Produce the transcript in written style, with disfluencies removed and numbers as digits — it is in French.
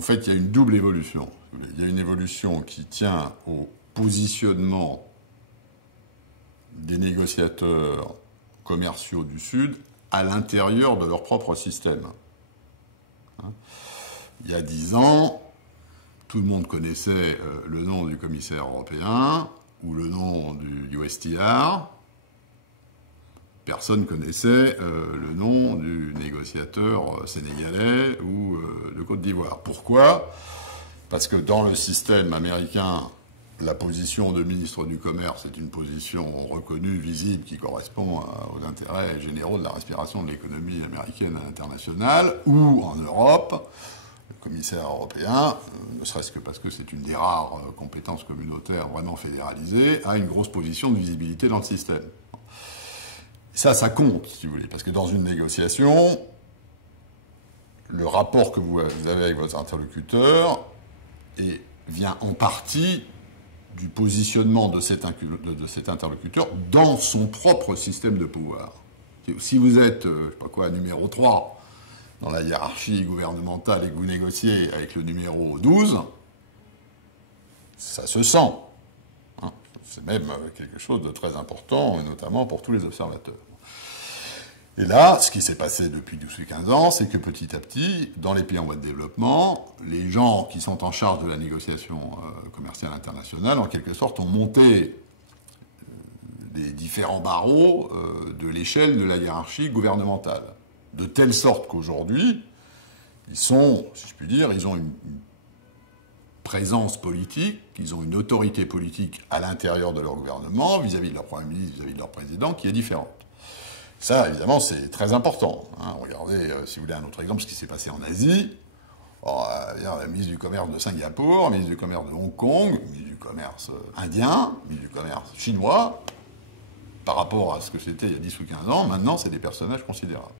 En fait, il y a une double évolution. Il y a une évolution qui tient au positionnement des négociateurs commerciaux du Sud à l'intérieur de leur propre système. Il y a 10 ans, tout le monde connaissait le nom du commissaire européen ou le nom du USTR. Personne connaissait le nom du négociateur sénégalais ou de Côte d'Ivoire. Pourquoi? Parce que dans le système américain, la position de ministre du Commerce est une position reconnue, visible, qui correspond aux intérêts généraux de la respiration de l'économie américaine et internationale, ou en Europe, le commissaire européen, ne serait-ce que parce que c'est une des rares compétences communautaires vraiment fédéralisées, a une grosse position de visibilité dans le système. Ça compte, si vous voulez, parce que dans une négociation, le rapport que vous avez avec votre interlocuteur vient en partie du positionnement de cet interlocuteur dans son propre système de pouvoir. Si vous êtes, je sais pas quoi, numéro 3 dans la hiérarchie gouvernementale et que vous négociez avec le numéro 12, ça se sent. Hein, c'est même quelque chose de très important, et notamment pour tous les observateurs. Et là, ce qui s'est passé depuis 12 ou 15 ans, c'est que petit à petit, dans les pays en voie de développement, les gens qui sont en charge de la négociation commerciale internationale, en quelque sorte, ont monté les différents barreaux de l'échelle de la hiérarchie gouvernementale. De telle sorte qu'aujourd'hui, ils sont, si je puis dire, ils ont une présence politique, ils ont une autorité politique à l'intérieur de leur gouvernement, vis-à-vis de leur Premier ministre, vis-à-vis de leur président, qui est différente. Ça, évidemment, c'est très important. Hein. Regardez, si vous voulez, un autre exemple, ce qui s'est passé en Asie. La ministre du Commerce de Singapour, ministre du Commerce de Hong Kong, ministre du Commerce indien, ministre du Commerce chinois, par rapport à ce que c'était il y a 10 ou 15 ans, maintenant, c'est des personnages considérables.